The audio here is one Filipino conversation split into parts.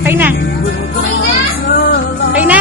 Kain na. Kain na.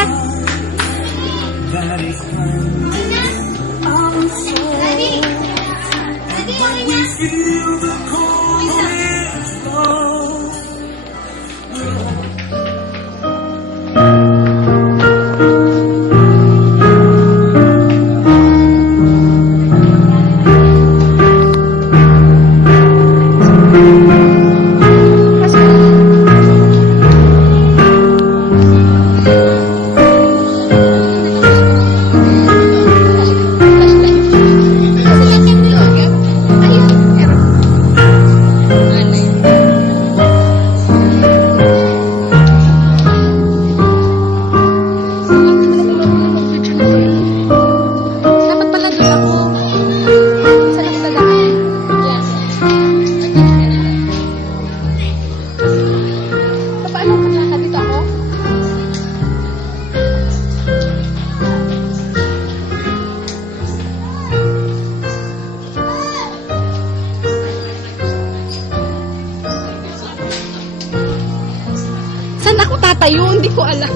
Saan ako tatayo? Hindi ko alam.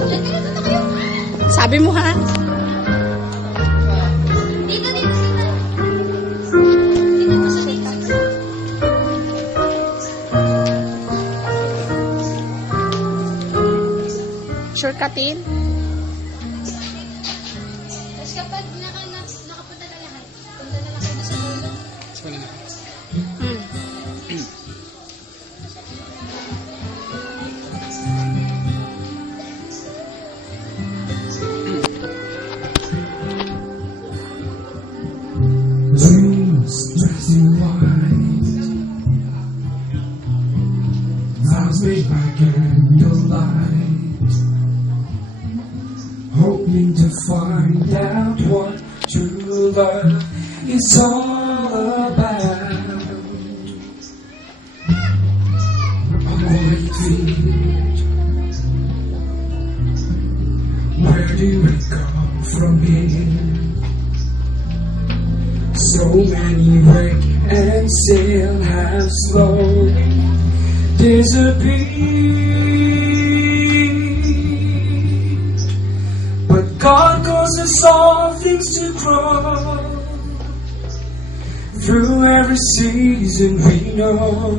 Sabi mo ha? Dito, dito, dito. Dito sa dito. Shortcutin? Tapos kapag nakapunta na lahat, punta na lang kayo sa dulo. Dreams dressing white, vows made by candlelight, hoping to find out what true love is all about. Waiting, where do we come from here? So many wreck and sail have slowly disappeared, but God causes all things to grow. Through every season we know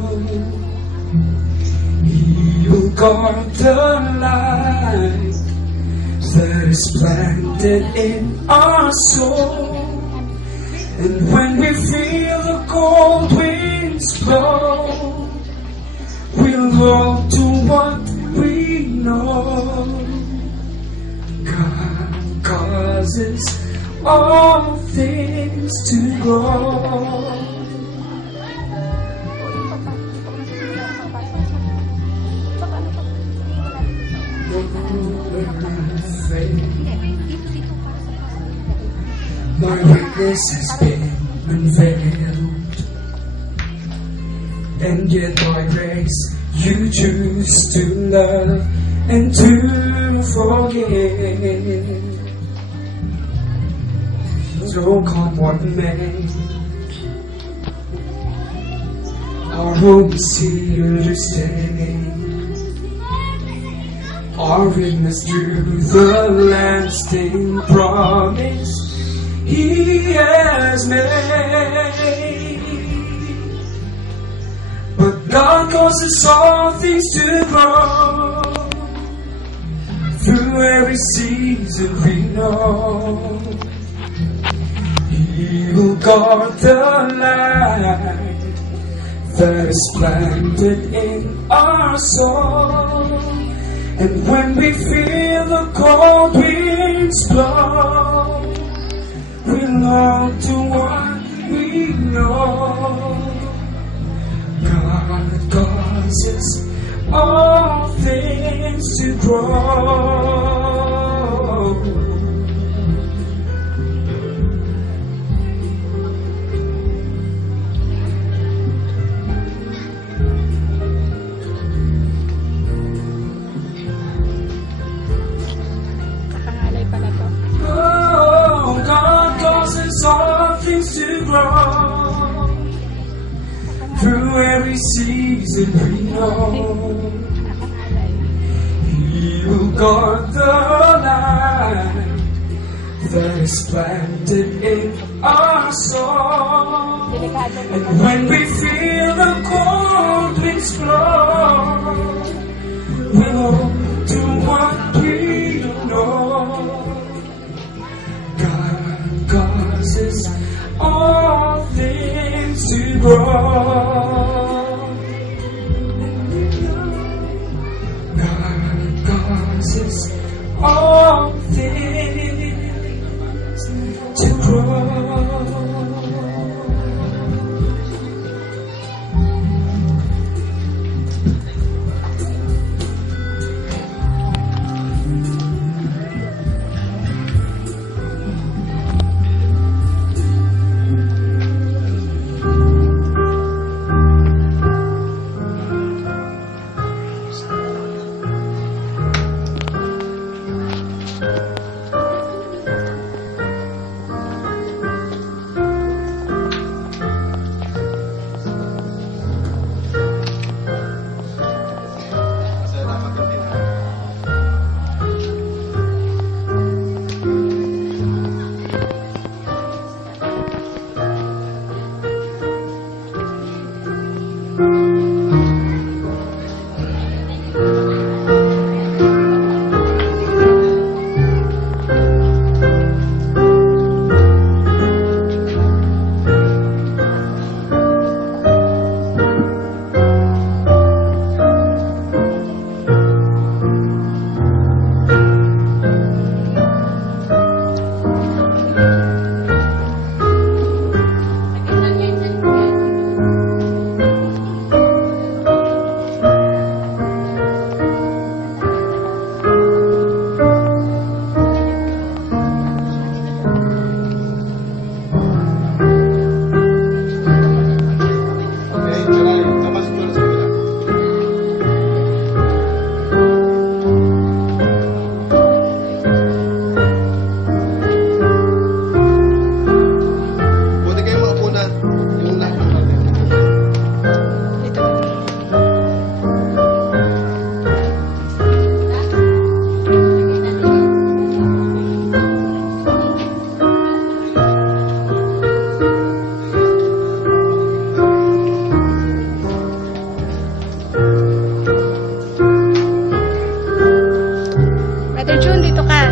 He will guard the light that is planted in our soul. And when we feel the cold winds blow, we'll hold to what we know. God causes all things to grow. My weakness has been unveiled, and yet by grace you choose to love and to forgive. So come what may, our hope is here to stay. Our witness through the lasting promise He has made. But God causes all things to grow. Through every season we know He will guard the light that is planted in our soul. And when we feel the cold winds blow, we long to what we know. God causes all things to grow. Oh, God causes all things to grow. every season we know. He will guard the light that is planted in our soul. And when we feel the cold winds blow, we'll hold to what we know. God causes all things to grow. God causes all things to grow. Brother June, dito ka.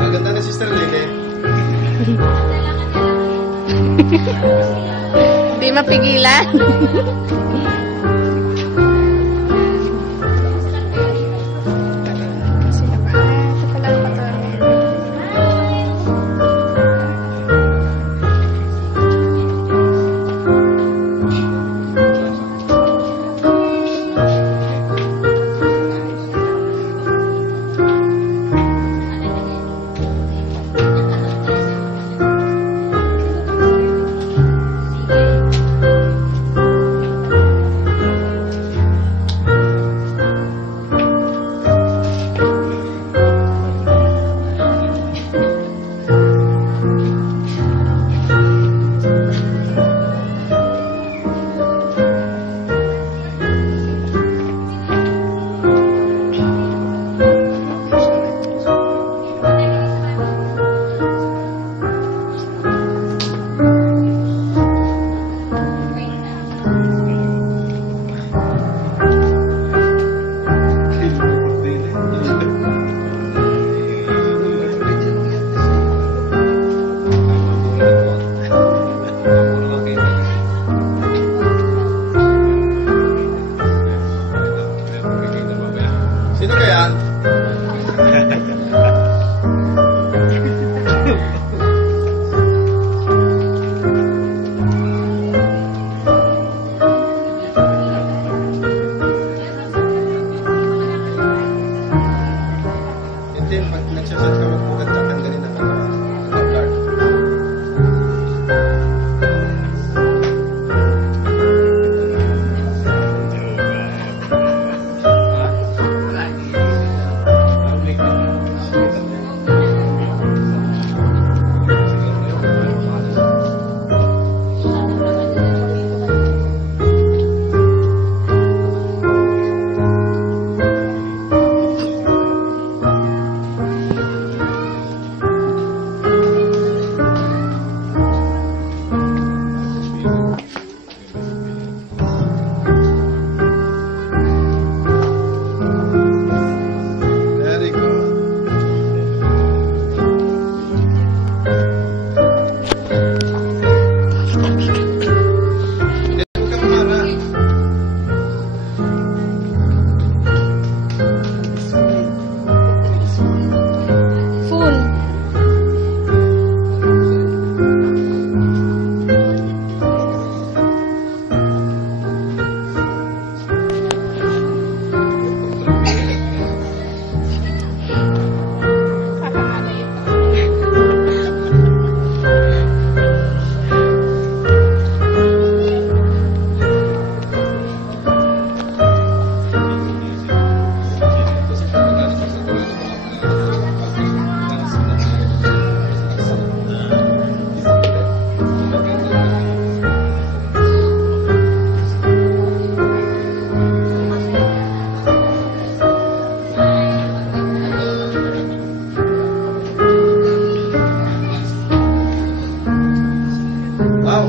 Maganda na Sister Lele. Hindi mapigilan. Sino ba? Ito pala ang motor.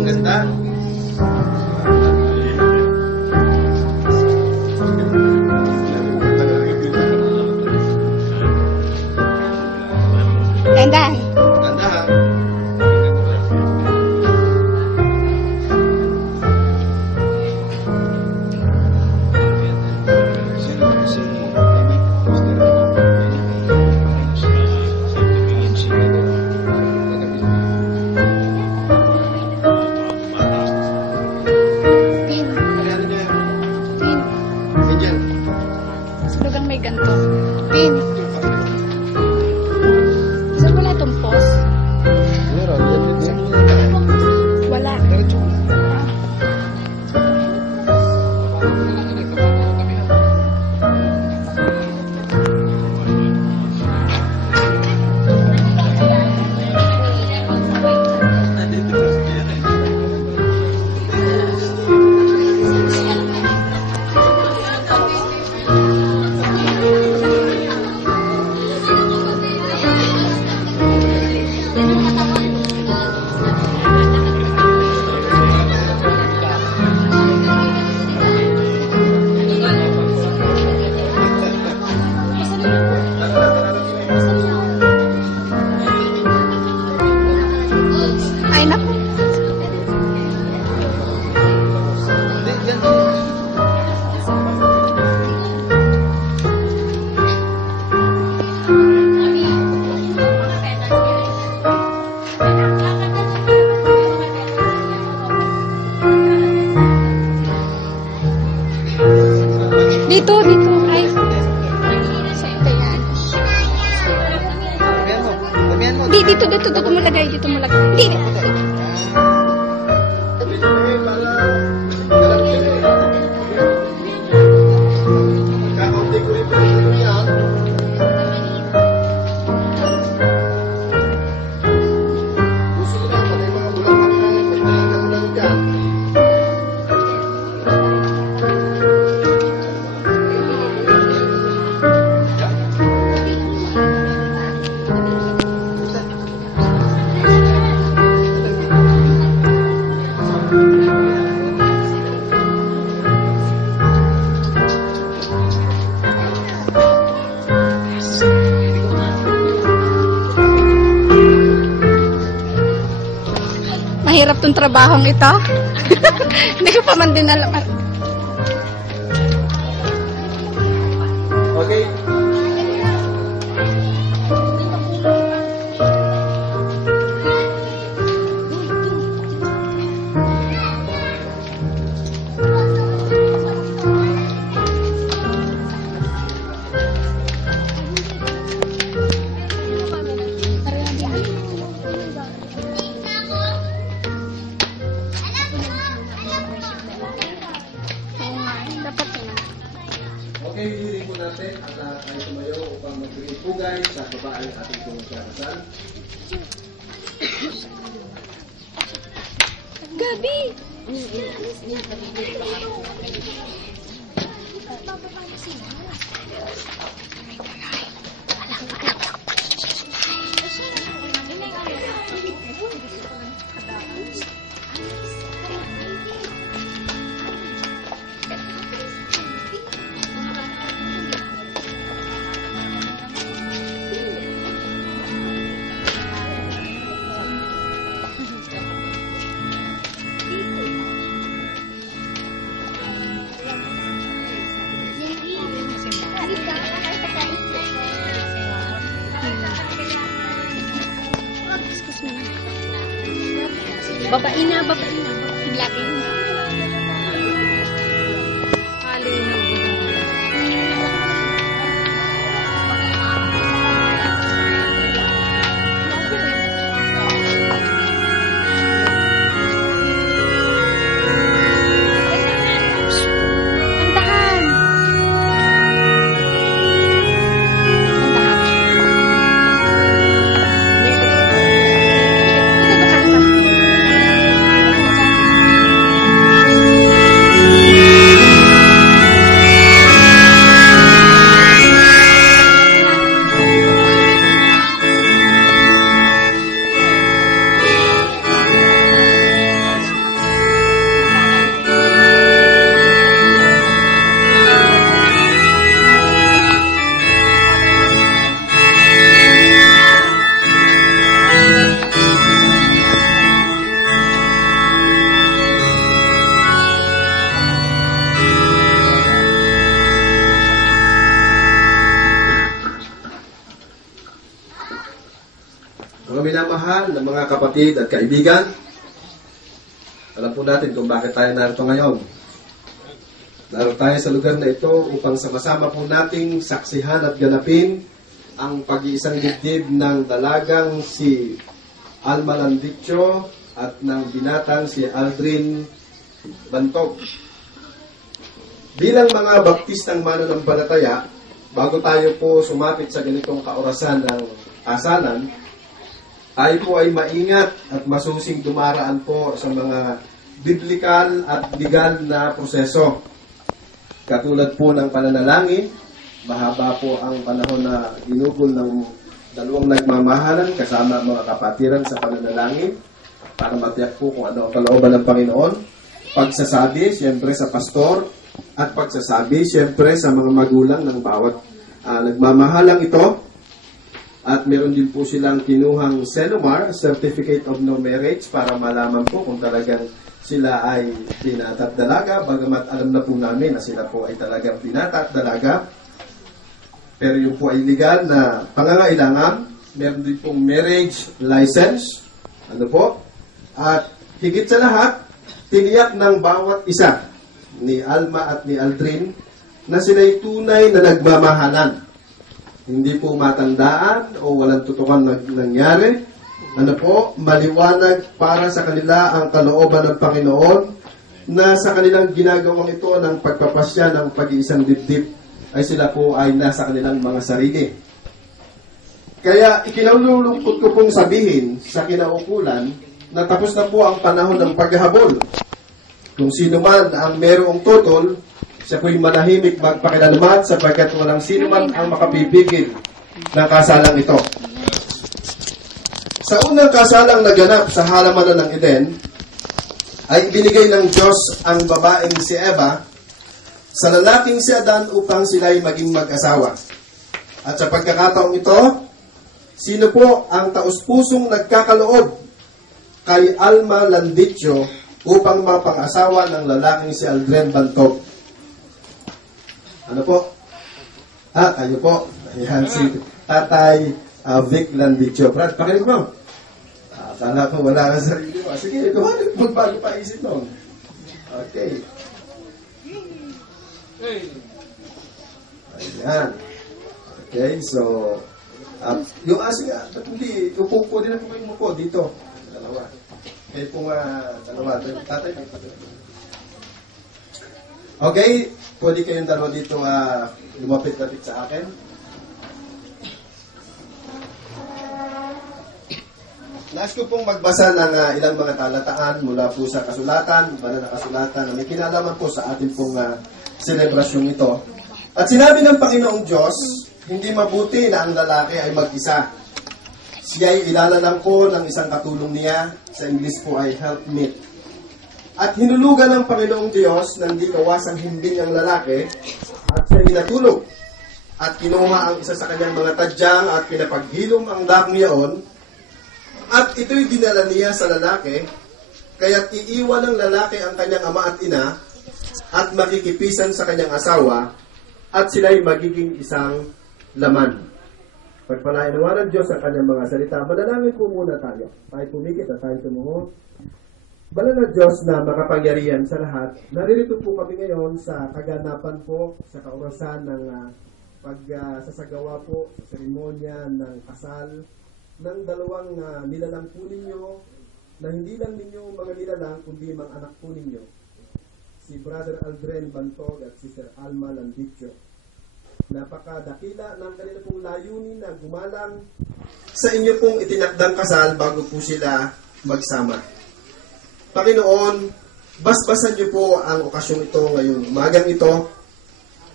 ang ganda. Dandan. Ganda ha. Pin. Ano niya? Pin. Angel. Sulugang may ganto. Pin. Saan wala itong pos? Meron. Wala. Ay, naku. Dito, dito. Ay. Sakto yan. Damihan mo. Dito, dito mo lagay. Dito mo lagay. Hindi. Kakaunti ko rin pero yan. Gusto ko na pala yung mga bulaklak na pagdahingan lang dyan. Mahirap tong trabahong ito. Hindi ko pa man din alam. Okay. Oo nga, dapat yun. Okay, hiling po natin at tayo tumayo upang magbigay pugay sa babae ating pinagkakasal. Gabi! Babae na. Lagi. Andahan. Dito ka. mga kapatid at kaibigan, alam po natin kung bakit tayo narito ngayon. Narito tayo sa lugar na ito upang sama-sama po nating saksihan at ganapin ang pag-iisang dibdib ng dalagang si Alma Landicho at ng binatang si Aldrin Bantog. Bilang mga baptistang mananampalataya, bago tayo po sumapit sa ganitong kaorasan ng kasalan, tayo po ay maingat at masusing dumaraan po sa mga biblikal at legal na proseso. Katulad po ng pananalangin, mahaba po ang panahon na ginugol ng dalawang nagmamahalan kasama mga kapatiran sa pananalangin para matiyak po kung ano ang kalooban ng Panginoon. Pagsasabi, siyempre sa pastor, at pagsasabi, siyempre sa mga magulang ng bawat nagmamahalang ito. At meron din po silang kinuhang CENOMAR, Certificate of No Marriage, para malaman po kung talagang sila ay binata at dalaga, bagamat alam na po namin na sila po ay talagang binata at dalaga. Pero yung po ay legal na pangangailangan, meron din pong marriage license, at higit sa lahat, tiniyak ng bawat isa, ni Alma at ni Aldrin, na sila'y tunay na nagmamahalan. Hindi po matandaan o walang tutukan nangyari. Maliwanag para sa kanila ang kalooban ng Panginoon na sa kanilang ginagawang ito ng pagpapasya ng pag-iisang dibdib ay sila po ay nasa kanilang mga sarili. Kaya ikinalulungkot ko pong sabihin sa kinaukulan na tapos na po ang panahon ng paghahabol. Kung sino man ang merong tutol, siya po'y manahimik magpakilalaman sapagkat walang sino man ang makapipigil ng kasalang ito. Sa unang kasalang naganap sa halamanan ng Eden, ay ibinigay ng Diyos ang babaeng si Eva sa lalaking si Adan upang sila'y maging mag-asawa. At sa pagkakataong ito, sino po ang taus-pusong nagkakaloob kay Alma Landicho upang mapang-asawa ng lalaking si Aldrin Bantog? Kayo po. Ayan, si Tatay Vic Landicho. Brad, pakinig mo. Akala ko wala ka sarili mo. Sige, magbago pa isip mo. Okay. Ayan. Okay, so, yung asing, hindi, upo po din ako kayo mo po dito. Dalawa. Kayo pong dalawa. Tatay, okay, pwede kayong dalawa dito lumapit-lapit sa akin. Nais ko pong magbasa ng ilang mga talataan mula po sa kasulatan, banal na kasulatan na may kinalaman po sa ating pong selebrasyon ito. At sinabi ng Panginoong Diyos, hindi mabuti na ang lalaki ay mag-isa. Siya ay ilalalang po ng isang katulong niya, sa English po ay helpmate. At hinulugan ng Panginoong Diyos ng di kawasang himbing ang lalaki at siya pinatulog. At kinuha ang isa sa kanyang mga tadyang at pinapaghilom ang dakong yaon. At ito'y dinala niya sa lalaki, kaya't iiwan ng lalaki ang kanyang ama at ina at makikipisan sa kanyang asawa at sila'y magiging isang laman. Pagpalainawa ng Diyos ang kanyang mga salita, manalangin po muna tayo. Tayo pumikit at tayo tumuho. Banal na Diyos na makapangyarihan sa lahat, naririto po kami ngayon sa kaganapan po sa kaurasan ng pagsasagawa po sa seremonya ng kasal ng dalawang nilalang po ninyo na hindi lang ninyo mga nilalang kundi mga anak po ninyo, si Brother Aldrin Bantog at Sister Alma Landicho. Napakadakila ng kanila pong layunin na gumalang sa inyo pong itinakdang kasal bago po sila magsama. Panginoon, basbasan niyo po ang okasyong ito ngayong umagang ito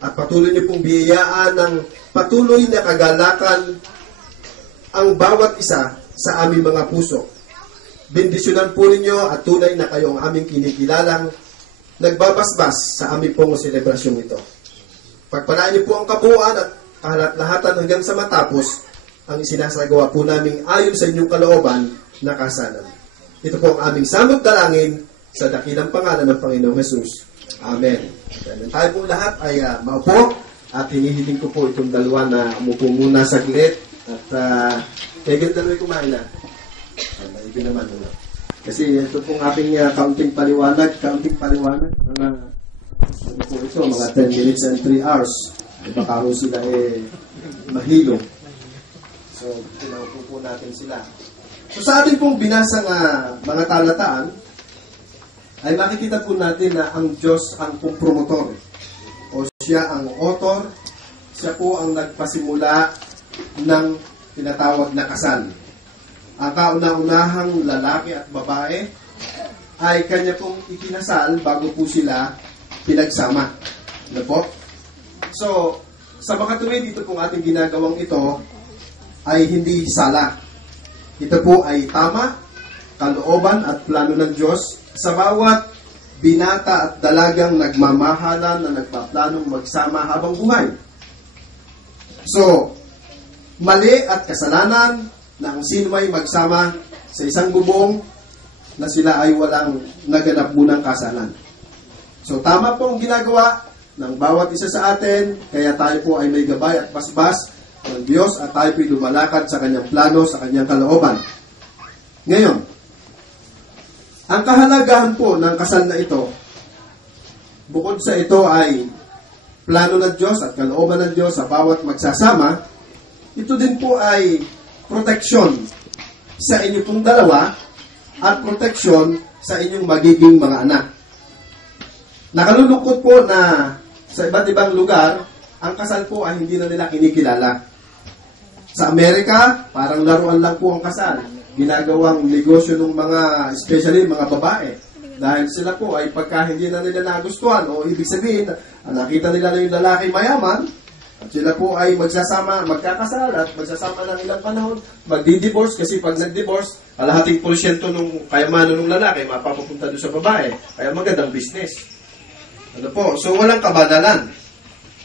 at patuloy niyo pong biyayaan ng patuloy na kagalakan ang bawat isa sa aming mga puso. Bendisyonan po ninyo at tunay na kayo ang aming kinikilalang nagbabasbas sa aming pong selebrasyong ito. Pagpalaan niyo po ang kabuuan at kahalat-lahatan hanggang sa matapos ang isinasagawa po namin ayon sa inyong kalooban na kasalan. Ito po ang aming samot dalangin sa dakilang pangalan ng Panginoong Jesus. Amen. Then, tayo po lahat ay maupo at hinihiling ko po itong dalawa na umupo muna saglit at kaya dalawa kumain na. Sige naman, ano. Kasi ito pong aking kaunting paliwanag, mga, ano po ito, mga 10 minutes and 3 hours. Baka ho sila mahilo. So, tinaupo po natin sila. So, sa ating pong binasang mga talataan, ay makikita po natin na ang Diyos ang pong promotor. O siya ang author, siya po ang nagpasimula ng tinatawag na kasal. Ang kauna-unahang lalaki at babae ay kanya pong ikinasal bago po sila pinagsama. Ano po? So, sa mga tuwid, ito pong ating ginagawang ito ay hindi sala. Ito po ay tama, kalooban at plano ng Diyos sa bawat binata at dalagang nagmamahalan na nagpaplanong magsama habang buhay. So, mali at kasalanan na ang sino ay magsama sa isang bubong na sila ay walang naganap munang kasalan. So, tama po ang ginagawa ng bawat isa sa atin, kaya tayo po ay may gabay at basbas ng Diyos at tayo po ay lumalakad sa kanyang plano, sa kanyang kalooban. Ngayon, ang kahalagahan po ng kasal na ito, bukod sa ito ay plano ng Diyos at kalooban ng Diyos sa bawat magsasama, ito din po ay proteksyon sa inyo pong dalawa at proteksyon sa inyong magiging mga anak. Nakalulungkot po na sa iba't ibang lugar, ang kasal po ay hindi na nila kinikilala. Sa Amerika, parang laruan lang po ang kasal. Ginagawang negosyo ng mga, especially mga babae. Dahil sila po ay pagka hindi na nila nagustuhan o ibig sabihin, nakita nila na yung lalaki mayaman, at sila po ay magkakasal at magsasama ng ilang panahon, magdi-divorce kasi pag nag-divorce, kalahating porsyento ng kayamanan ng lalaki mapapapunta doon sa babae. Kaya magandang business. Ano po? So walang kabadalan.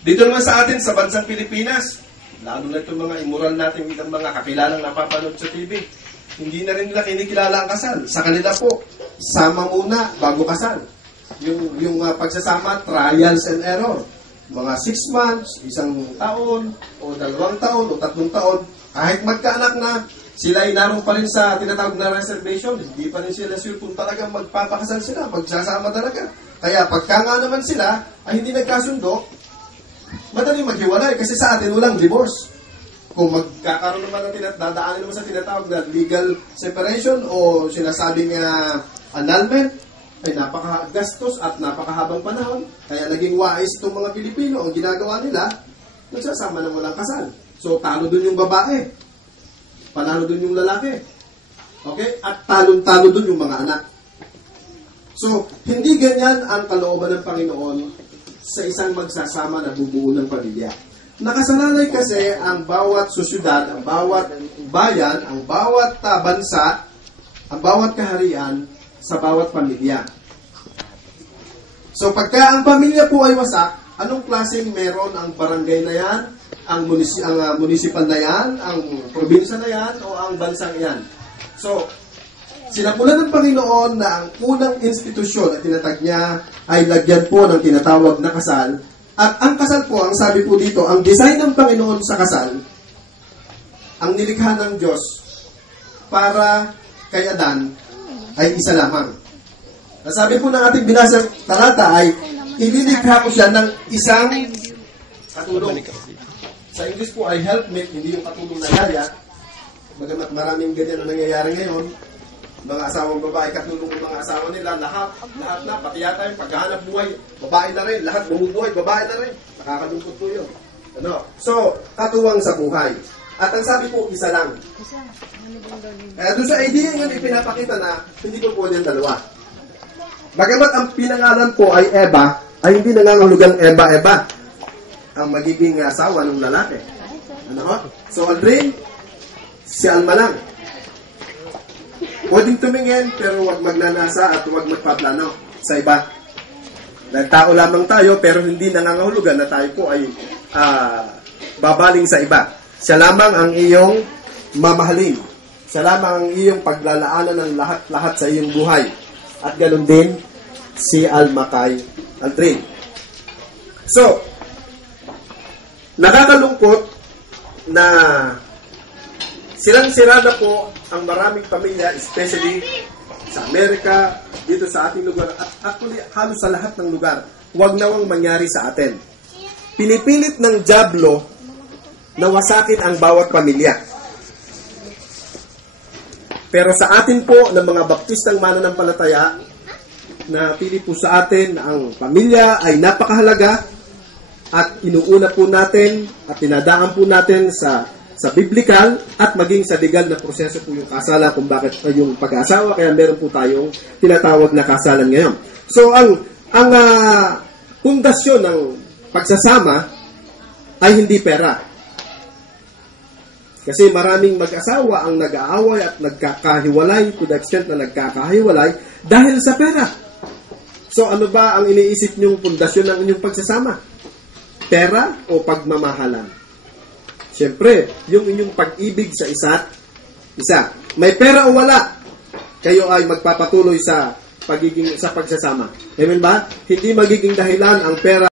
Dito naman sa atin, sa bansang Pilipinas, lalo na itong mga immoral natin, itong mga kakilalang napapanood sa TV, hindi na rin nila kinikilala ang kasal. Sa kanila po, sama muna bago kasal. Yung pagsasama, trials and error. Mga 6 months, 1 taon, o 2 taon, o 3 taon, kahit magkaanak na, sila ay naroon pa rin sa tinatawag na reservation, hindi pa rin sila sure kung talagang magpapakasal sila, magsasama talaga. Kaya pagka nga naman sila, ay hindi nagkasundo, madali maghiwalay kasi sa atin walang divorce. Kung magkakaroon naman ng dadaanin naman sa tinatawag na legal separation o sinasabing annulment, ay napakagastos at napakahabang panahon. Kaya naging wais itong mga Pilipino. Ang ginagawa nila, nagsasama ng walang kasal. So, talo dun yung babae. Panalo dun yung lalaki. Okay? At talon-talo dun yung mga anak. So, hindi ganyan ang kalooban ng Panginoon sa isang magsasama na bubuo ng pamilya. Nakasalalay kasi ang bawat susyudad, ang bawat bayan, ang bawat bansa, ang bawat kaharian, sa bawat pamilya. So, pagka ang pamilya po ay wasak, anong klaseng meron ang barangay na yan, ang municipal na yan, ang probinsya na yan, o ang bansang yan? So, sinapulan ng Panginoon na ang unang institusyon na tinatag niya ay lagyan po ng tinatawag na kasal. At ang kasal po, ang sabi po dito, ang design ng Panginoon sa kasal, ang nilikha ng Diyos para kay Adan, ay isa lamang. Nasabi po ng ating binasang talata ay ililikha ko siya ng isang katulong. Sa English po ay helpmate, hindi yung katulong na yaya. Bagamat maraming ganyan na nangyayari ngayon, mga asawang babae, katulong ng mga asawa nila, lahat na, pati yata yung paghahanap buhay, babae na rin, lahat bumubuhay, babae na rin. Nakakalungkot po yun. Ano? So, katuwang sa buhay. At ang sabi po, isa lang. Kaya doon sa idea yun, ipinapakita na hindi po po yung dalawa. Bagamat ang pinangalan po ay Eva, ay hindi nangangahulugang Eva. Ang magiging asawa ng lalaki. Ano? So, Aldrin, si Alma lang. Pwedeng tumingin, pero huwag magnanasa at huwag magpaplano sa iba. Nagtao lamang tayo, pero hindi nangangahulugan na tayo po ay babaling sa iba. Siya lamang ang iyong mamahalin. Siya lamang ang iyong paglalaanan ng lahat-lahat sa iyong buhay. At ganun din si Alma kay Aldrin. So, nakakalungkot na silang-sira na po ang maraming pamilya, especially sa Amerika, dito sa ating lugar, at actually halos sa lahat ng lugar, huwag nawang mangyari sa atin. Pinipilit ng dyablo na wasakin ang bawat pamilya. Pero sa atin po, ng mga baptistang mananampalataya, na pili po sa atin na ang pamilya ay napakahalaga at inuuna po natin at tinadaan po natin sa biblical at maging sa legal na proseso po yung kasalan kung bakit yung pag-aasawa, kaya meron po tayong tinatawag na kasalan ngayon. So ang pundasyon ng pagsasama ay hindi pera. Kasi maraming mag-asawa ang nag-aaway at nagkakahiwalay to the extent na nagkakahiwalay dahil sa pera. So ano ba ang iniisip niyong pundasyon ng inyong pagsasama? Pera o pagmamahalan? Siyempre, yung inyong pag-ibig sa isa. May pera o wala, kayo ay magpapatuloy sa pagsasama. Amen ba? Hindi magiging dahilan ang pera